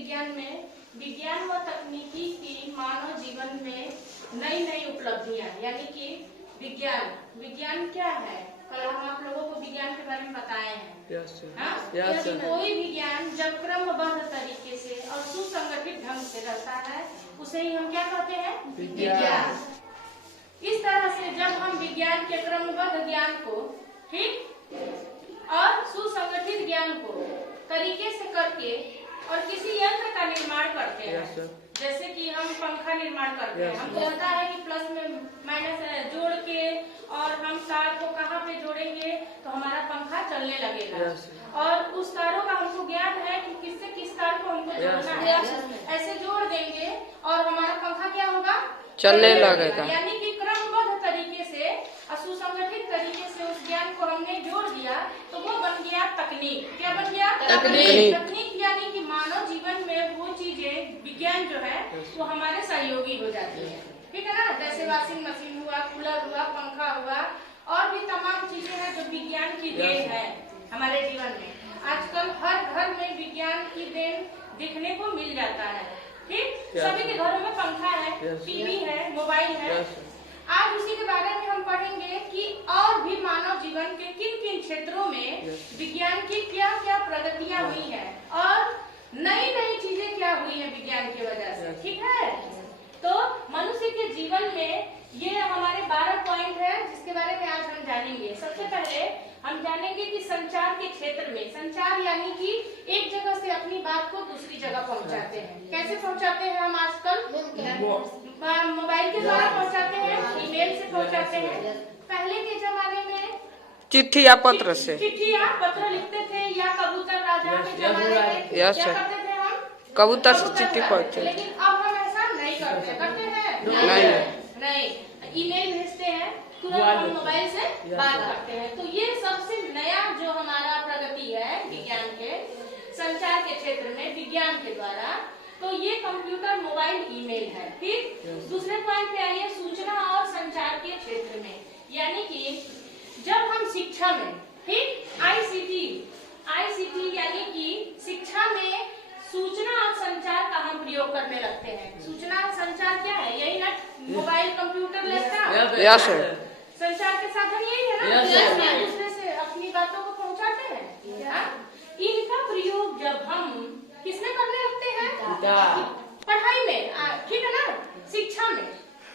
विज्ञान में विज्ञान व तकनीकी की मानव जीवन में नई नई उपलब्धियां, यानी कि विज्ञान क्या है, कल हम आप लोगों को विज्ञान के बारे में बताए हैं। यानी कोई भी ज्ञान जब क्रमबद्ध तरीके से और सुसंगठित ढंग से रहता है उसे ही हम क्या कहते हैं, विज्ञान। इस तरह से जब हम विज्ञान के क्रमबद्ध ज्ञान को ठीक और सुसंगठित ज्ञान को तरीके से करके और किसी यंत्र का निर्माण करते हैं, जैसे कि हम पंखा निर्माण करते हैं, हमको पता है कि प्लस में माइनस जोड़ के और हम तार को कहाँ पे जोड़ेंगे तो हमारा पंखा चलने लगेगा, और उस तारों का हमको ज्ञान है कि किससे किस तार को हमको जोड़ना है, ऐसे जोड़ देंगे और हमारा पंखा क्या होगा, चलने लगेगा। यानी कि क्रमबद्ध तरीके से और सुसंगठित तरीके से उस ज्ञान को हमने जोड़ दिया तो वो बन गया तकनीक। क्या बन गया, तकनीक। यानी कि मानव जीवन में वो चीजें विज्ञान जो है वो हमारे सहयोगी हो जाती है, ठीक है ना। जैसे वॉशिंग मशीन हुआ, कूलर हुआ, पंखा हुआ और भी तमाम चीजें हैं जो विज्ञान की देन है हमारे जीवन में। आजकल हर घर में विज्ञान की देन देखने को मिल जाता है, ठीक। सभी के घरों में पंखा है, टीवी है, मोबाइल है। आज उसी के बारे में हम पढ़ेंगे कि और भी मानव जीवन के किन किन क्षेत्रों में विज्ञान की क्या क्या प्रगतियां हुई है और नई नई चीजें क्या हुई है विज्ञान की वजह से, ठीक है। तो मनुष्य के जीवन में ये हमारे 12 पॉइंट है जिसके बारे में आज हम जानेंगे। सबसे पहले हम जानेंगे कि संचार के क्षेत्र में, संचार यानी कि एक जगह से अपनी बात को दूसरी जगह पहुंचाते हैं। कैसे पहुंचाते हैं हम आजकल, मोबाइल के द्वारा पहुंचाते हैं, ईमेल से पहुंचाते हैं। पहले के जमाने में चिट्ठी या पत्र से, चिट्ठी या पत्र लिखते थे, या कबूतर राजा के जमाने में क्या करते थे हम, कबूतर से चिट्ठी पहुंचते। लेकिन अब हम ऐसा नहीं करते, करते हैं नहीं, ईमेल भेजते हैं, तुरंत हम मोबाइल से बात करते हैं। तो ये सबसे नया जो हमारा प्रगति है विज्ञान के संचार के क्षेत्र में विज्ञान के द्वारा, तो ये कंप्यूटर, मोबाइल, ईमेल है, ठीक। दूसरे पॉइंट पे आइए, सूचना और संचार के क्षेत्र में, यानी कि जब हम शिक्षा में, ठीक, आईसीटी यानी कि शिक्षा में सूचना और संचार का हम प्रयोग करने लगते हैं। सूचना और संचार क्या है, यही ना, मोबाइल, कंप्यूटर, लैपटॉप, संचार के साधन यही है ना, एक दूसरे से अपनी बातों को पहुंचाते हैं। इनका प्रयोग जब हम किसमें करने लगते हैं, पढ़ाई में, ठीक है ना, शिक्षा में।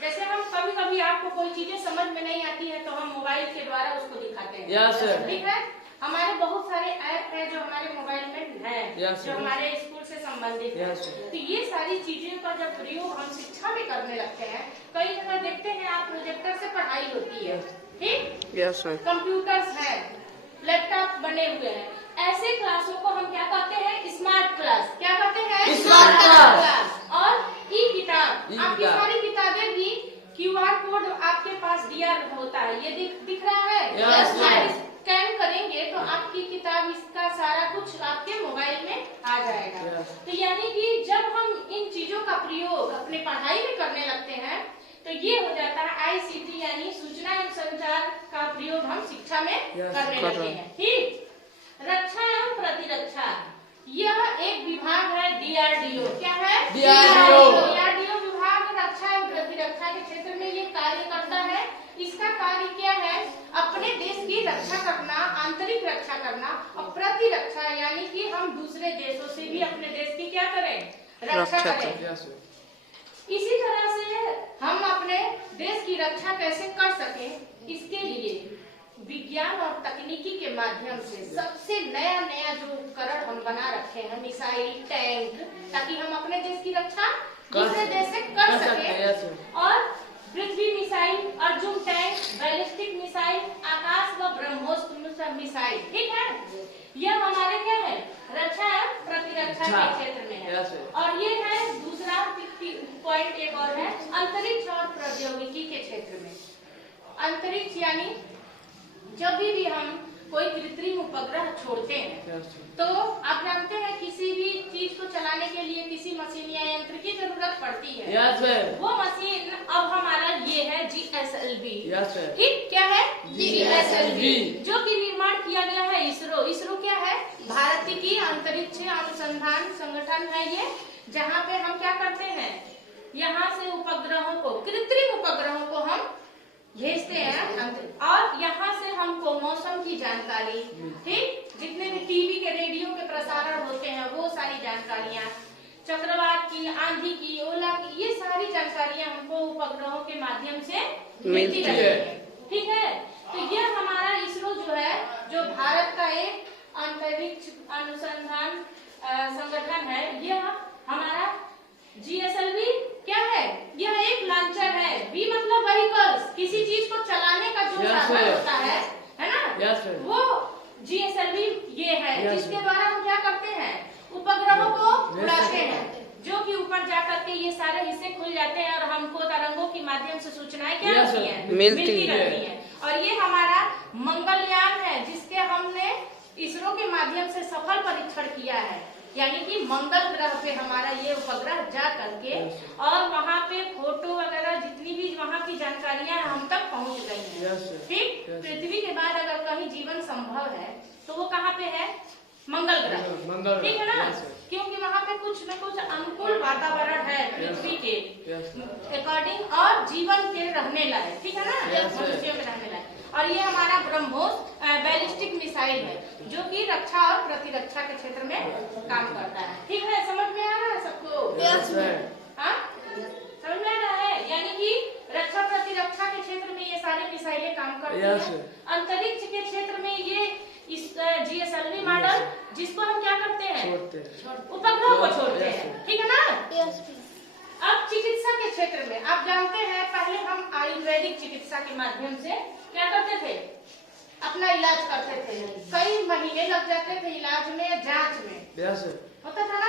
जैसे हम कभी कभी आपको कोई चीजें समझ में नहीं आती है तो हम मोबाइल के द्वारा उसको दिखाते हैं, ठीक है। हमारे बहुत सारे ऐप है जो हमारे मोबाइल में है, जो हमारे स्कूल से संबंधित है। तो ये सारी चीजें का जब प्रयोग हम शिक्षा में करने लगते हैं, कई जगह देखते हैं आप प्रोजेक्टर से पढ़ाई होती है, ठीक, कंप्यूटर्स है, लैपटॉप बने हुए हैं, ऐसे क्लासों को हम क्या कहते हैं, स्मार्ट क्लास। क्या कहते हैं, स्मार्ट क्लास। और ई किताब, आपकी सारी किताबें भी QR कोड आपके पास दिया होता है, ये दिख रहा है, स्कैन करेंगे तो आपकी किताब, इसका सारा कुछ आपके मोबाइल में आ जाएगा। तो यानी कि जब हम इन चीजों का प्रयोग अपने पढ़ाई में करने लगते हैं तो ये हो जाता है ICT यानी सूचना एवं संचार का प्रयोग हम शिक्षा में करने लगते हैं, ठीक। रक्षा एवं प्रतिरक्षा, यह एक विभाग है DRDO। क्या है, DRDO विभाग रक्षा एवं प्रतिरक्षा के क्षेत्र में ये कार्य करता है। इसका कार्य क्या है, अपने देश की रक्षा करना, आंतरिक रक्षा करना, और प्रतिरक्षा यानी कि हम दूसरे देशों से भी अपने देश की क्या करें, रक्षा करें। इसी तरह से हम अपने देश की रक्षा कैसे कर सकें, इसके लिए विज्ञान और तकनीकी के माध्यम से सबसे नया नया जो उपकरण हम बना रखे हैं, मिसाइल, टैंक, ताकि हम अपने देश की रक्षा दूसरे देश से कर सकें। और Prithvi missile, Arjun tank, ballistic missile, Akash व ब्रह्मोस मिसाइल, ठीक है। यह हमारे क्या है, रक्षा एवं प्रतिरक्षा के क्षेत्र में है। और ये है दूसरा पॉइंट, एक और है अंतरिक्ष और प्रौद्योगिकी के क्षेत्र में। अंतरिक्ष यानी जब भी हम कोई कृत्रिम उपग्रह छोड़ते हैं तो आप जानते हैं किसी भी चीज को चलाने के लिए किसी मशीन या यंत्र की जरूरत पड़ती है। वो मशीन अब हमारा ये है GSLV, ठीक, क्या है, GSLV, जो कि निर्माण किया गया है इसरो। इसरो क्या है, भारत की अंतरिक्ष अंतरिक्ष अनुसंधान संगठन है ये, जहाँ पे हम क्या करते हैं, यहाँ से उपग्रहों को, कृत्रिम उपग्रहों को हम भेजते हैं और यहाँ से हमको मौसम की जानकारी, ठीक, जितने भी टीवी के रेडियो के प्रसारण होते हैं वो सारी जानकारियाँ, चक्रवात की, आंधी की, ओला की, ये सारी जानकारियाँ हमको उपग्रहों के माध्यम से मिलती है। ठीक है, तो ये हमारा इसरो जो है, जो भारत का एक अंतरिक्ष अनुसंधान संगठन है, यह हमारा GSLV क्या है, यह एक लॉन्चर है। V मतलब व्हीकल्स, किसी चीज को चलाने का जो साधन होता है ना, वो GSLV ये है, जिसके द्वारा हम क्या करते हैं, उपग्रहों को उड़ाते हैं, जो कि ऊपर जाकर के ये सारे हिस्से खुल जाते हैं और हमको तरंगों के माध्यम से सूचनाएं क्या होती हैं, मिलती रहती हैं। और ये हमारा मंगलयान है, जिसके हमने इसरो के माध्यम से सफल परीक्षण किया है, यानी कि मंगल ग्रह पे हमारा ये उपग्रह जा करके और वहाँ पे फोटो वगैरह जितनी भी वहाँ की जानकारियां हम तक पहुँच गई हैं। ठीक, पृथ्वी के बाद अगर कहीं जीवन संभव है तो वो कहाँ पे है, मंगल ग्रह, ठीक है ना, क्योंकि वहाँ पे कुछ न कुछ अनुकूल वातावरण है पृथ्वी के अकॉर्डिंग और जीवन के रहने लायक, ठीक है ना, मनुष्यों के रहने लायक। और ये हमारा ब्रह्मोस बैलिस्टिक मिसाइल है, जो कि रक्षा और प्रतिरक्षा के क्षेत्र में काम करता है। ठीक है, समझ में आ रहा है सबको? हाँ, समझ में आ रहा है, यानी कि रक्षा प्रतिरक्षा के क्षेत्र में ये सारे मिसाइलें काम करती हैं। अंतरिक्ष के क्षेत्र में ये इस GSLV मॉडल, जिसको हम क्या करते हैं, उपग्रह को छोड़ते हैं, ठीक है ना। अब चिकित्सा के क्षेत्र में आप जानते हैं, पहले हम आयुर्वेदिक चिकित्सा के माध्यम से क्या करते थे, अपना इलाज करते थे, कई महीने लग जाते थे इलाज में, जांच में होता था ना।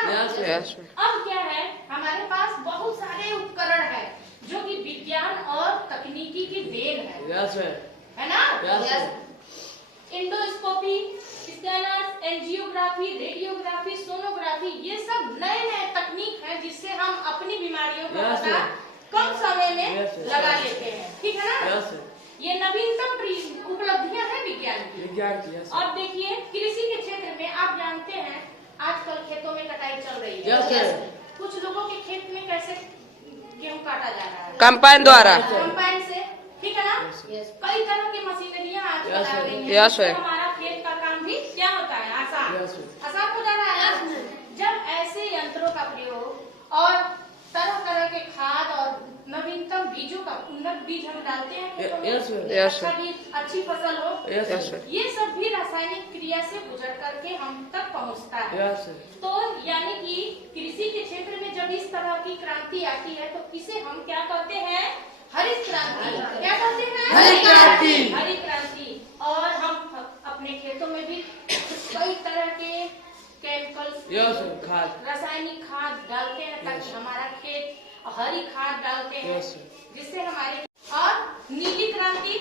अब क्या है, हमारे पास बहुत सारे उपकरण है जो कि विज्ञान और तकनीकी की देन है ना। Endoscopy, scanner, angiography, radiography, sonography, ये सब नए नए तकनीक है जिससे हम अपनी बीमारियों का पता कम समय में लगा लेते हैं, ठीक है ना। ये नवीनतम उपलब्धियां हैं विज्ञान की। और देखिए, कृषि के क्षेत्र में आप जानते हैं आजकल खेतों में कटाई चल रही है। कुछ लोगों के खेत में कैसे गेहूँ काटा जा रहा है, कंपाइन द्वारा, कंपाइन से, ठीक है ना। कई तरह की मशीनरियाँ आजकल आ गई हैं, जिससे हमारा खेत का काम भी क्या होता है, आसान हो जा रहा है। जब ऐसे यंत्रों का प्रयोग और तरह तरह के खाद और नवीनतम बीजों का उन्नत बीज हम डालते हैं, अच्छा बीज, अच्छी फसल हो, ये सब भी रासायनिक क्रिया से गुजर करके हम तक पहुंचता है। तो यानी कि कृषि के क्षेत्र में जब इस तरह की क्रांति आती है तो इसे हम क्या कहते हैं, हरित क्रांति। क्या कहते हैं, हरित क्रांति। और हम अपने खेतों में भी कई तरह के केमिकल्स, रासायनिक खाद डालते हैं ताकि हमारा खेत, हरी खाद डालते हैं जिससे हमारे, और नीली क्रांति,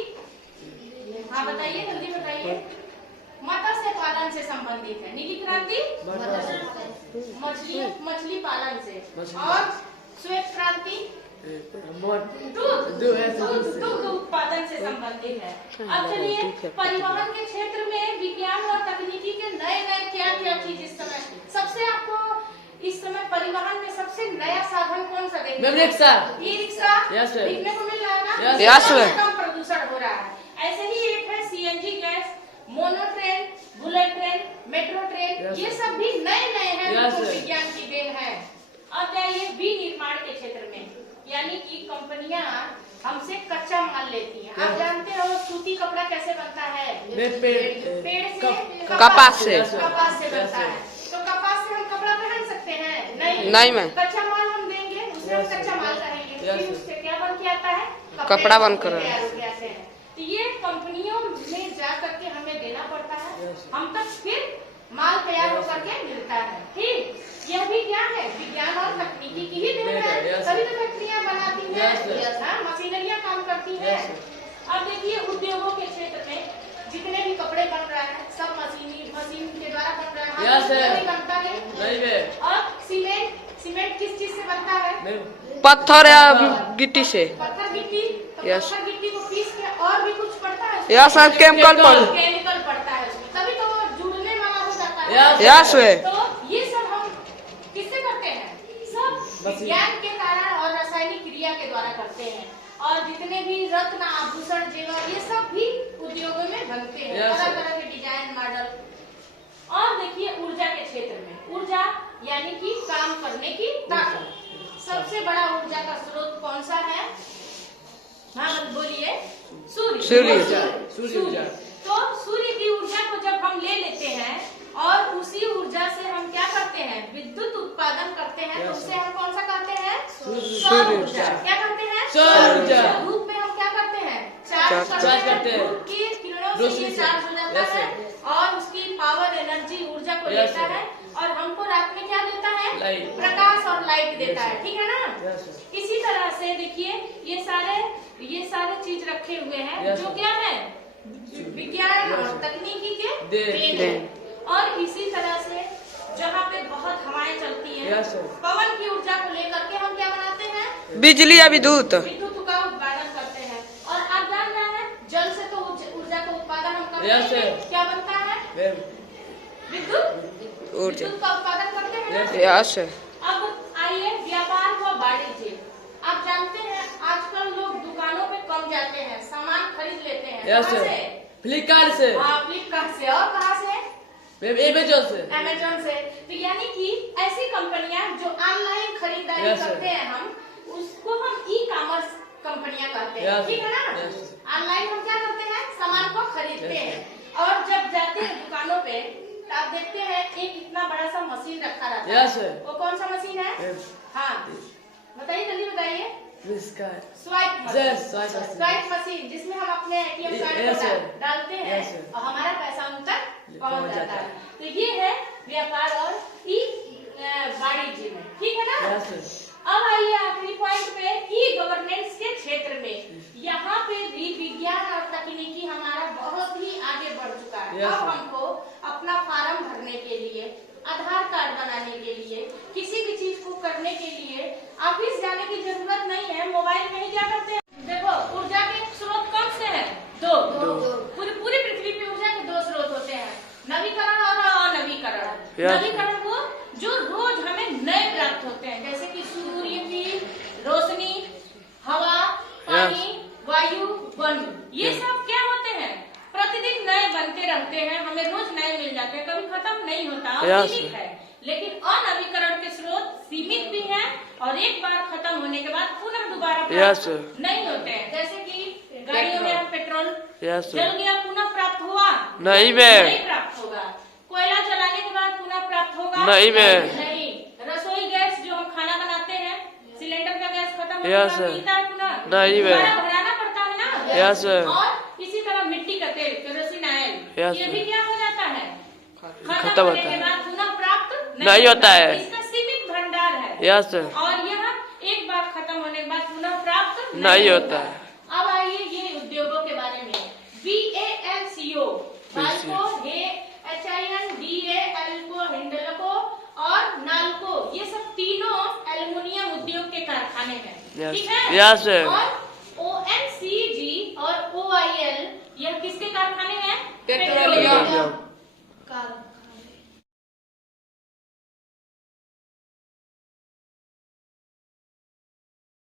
हाँ बताइए, जल्दी बताइए, मत्स्य पालन से संबंधित है नीली क्रांति, मछली पालन से। और श्वेत क्रांति दूध उत्पादन से संबंधित है। अब चलिए, परिवहन के क्षेत्र में विज्ञान और तकनीकी के नए नए क्या क्या चीज इस समय, सबसे आपको इस समय परिवहन में सबसे नया साधन कौन सा देखने, ई रिक्शा देखने को मिल रहा है ना, कम प्रदूषण हो रहा है। ऐसे ही एक है CNG gas, mono train, bullet train, metro train, ये सब भी नए नए हैं, विज्ञान की देन है। अब जाइए विनिर्माण के क्षेत्र में, यानी कि कंपनियां हमसे कच्चा माल लेती हैं। आप जानते हो सूती कपड़ा कैसे बनता है, पेड़ से, कपास से बनता है। तो कपास से हम कपड़ा पहन सकते हैं, नहीं मैं, कच्चा माल हम देंगे, उसे हम कच्चा माल कहेंगे, फिर उससे क्या बन के आता है, कपड़ा बनकर। तो ये कंपनियों में जा करके हमें देना पड़ता है, हम तक फिर माल तैयार होकर के मिलता है। ठीक, यह भी क्या है, विज्ञान और तकनीकी की ही देन है। सभी तो फैक्ट्रियाँ बनाती हैं, मशीनरियाँ काम करती हैं। अब देखिए, उद्योगों के क्षेत्र में जितने भी कपड़े बन रहा है सब मशीन के द्वारा बन रहा है, नहीं बनता है। और सीमेंट किस चीज से बनता है, पत्थर या गिट्टी से, पत्थर गिट्टी, पत्थर गिट्टी को पीस के और भी कुछ पड़ता है, केमिकल पड़ता है, तभी तो वो जुड़ने वाला हो जाता है। तो विज्ञान के कारण और रासायनिक क्रिया के द्वारा करते हैं। और जितने भी रत्न आभूषण जेवर ये सब भी उद्योगों में बनते हैं, तरह तरह के डिजाइन मॉडल। और देखिए ऊर्जा के क्षेत्र में, ऊर्जा यानी कि काम करने की ताकत। सबसे बड़ा ऊर्जा का स्रोत कौन सा है? हाँ बोलिए। सूर्य। तो सूर्य की ऊर्जा को जब हम ले लेते हैं और उसी ऊर्जा से हम क्या करते हैं? विद्युत उत्पादन करते हैं। तो उससे हम कौन सा कहते हैं? सौर ऊर्जा। क्या कहते हैं? सौर ऊर्जा। धूप में हम क्या करते हैं? चार्ज करते हैं। धूप की किरणों से ये चार्ज हो जाता है और उसकी पावर एनर्जी ऊर्जा को लेता है और हमको रात में क्या देता है? प्रकाश और लाइट देता है। ठीक है ना? इसी तरह से देखिए ये सारे चीज रखे हुए हैं जो क्या है? विज्ञान और तकनीकी के देन है। और इसी तरह से जहाँ पे बहुत हवाएं चलती हैं, पवन की ऊर्जा को लेकर के हम क्या बनाते हैं? बिजली या विद्युत का उत्पादन करते हैं। और आप जान रहे हैं जल से तो ऊर्जा का उत्पादन हम करते हैं। क्या बनता है? विद्युत का उत्पादन करते हैं। अब आइए व्यापार व वाणिज्य। आप जानते हैं आजकल लोग दुकानों पे कम जाते हैं, सामान खरीद लेते हैं। कहाँ से? फ्लिपकार्ट से। हाँ फ्लिपकार्ट से। और कहाँ से? अमेज़न से। तो यानी कि ऐसी कंपनियां जो ऑनलाइन खरीदारी करते हैं हम उसको हम ई कॉमर्स कंपनियां कहते हैं। ठीक है ना? ऑनलाइन हम क्या करते हैं? सामान को खरीदते हैं और जब जाते हैं दुकानों पे तो आप देखते हैं एक इतना बड़ा सा मशीन रखा रहता है। वो कौन सा मशीन है? हाँ बताइए, जल्दी बताइए। स्वाइप मशीन, जिसमें हम अपने एटीएम कार्ड को डालते हैं और हमारा पैसा उन तक पहुंच जाता है। तो ये है व्यापार और ई वाणिज्य में। ठीक है ना? अब आइए आखिरी पॉइंट पे, ई गवर्नेंस के क्षेत्र में। यहाँ पे भी विज्ञान और तकनीकी हमारा बहुत ही आगे बढ़ चुका है। अब हमको अपना फार्म भरने के लिए, आधार कार्ड बनाने के लिए, किसी भी चीज को करने के लिए ऑफिस जाने की जरूरत नहीं है। मोबाइल में ही क्या करते हैं? देखो ऊर्जा के स्रोत कौन से हैं? दो। पूरी पृथ्वी पे ऊर्जा के दो स्रोत होते हैं, नवीकरण और अनवीकरण। नवीकरण वो जो रोज हमें नए प्राप्त होते हैं, जैसे कि सूर्य की रोशनी, हवा, पानी, वायु, वन, ये सब क्या होते हैं? प्रतिदिन नए बनते रहते हैं, हमें रोज नए मिल जाते हैं, कभी खत्म नहीं होता और सीमित है। लेकिन अनवीकरण के स्रोत सीमित भी हैं और एक बार खत्म होने के बाद पुनः दोबारा प्राप्त नहीं होते हैं। जैसे कि गाड़ियों में पेट्रोल जल गया, पुनः प्राप्त हुआ? नहीं प्राप्त होगा। कोयला जलाने के बाद पुनः प्राप्त होगा? नहीं। रसोई गैस जो हम खाना बनाते हैं, सिलेंडर का गैस खत्म होने के बाद मिलता है पुनः? दोबारा भराना पड़ता है ना? और इसी तरह मिट्टी का तेल, केरोसिन ऑयल, ये भी क्या हो जाता है? खत्म होने के बाद पुनः प्राप्त नहीं होता है। इसका सीमित भंडार है। और यह एक बार खत्म होने के बाद पुनः प्राप्त नहीं होता है। अब आइए ये उद्योगों के बारे में। VALCO, वाल्को, HINDAL हिंडल्को और नाल्को, ये सब तीनों एल्युमिनियम उद्योग के कारखाने हैं। ठीक है? और ONGC और OIL यह किसके कारखाने हैं? पेट्रोलियम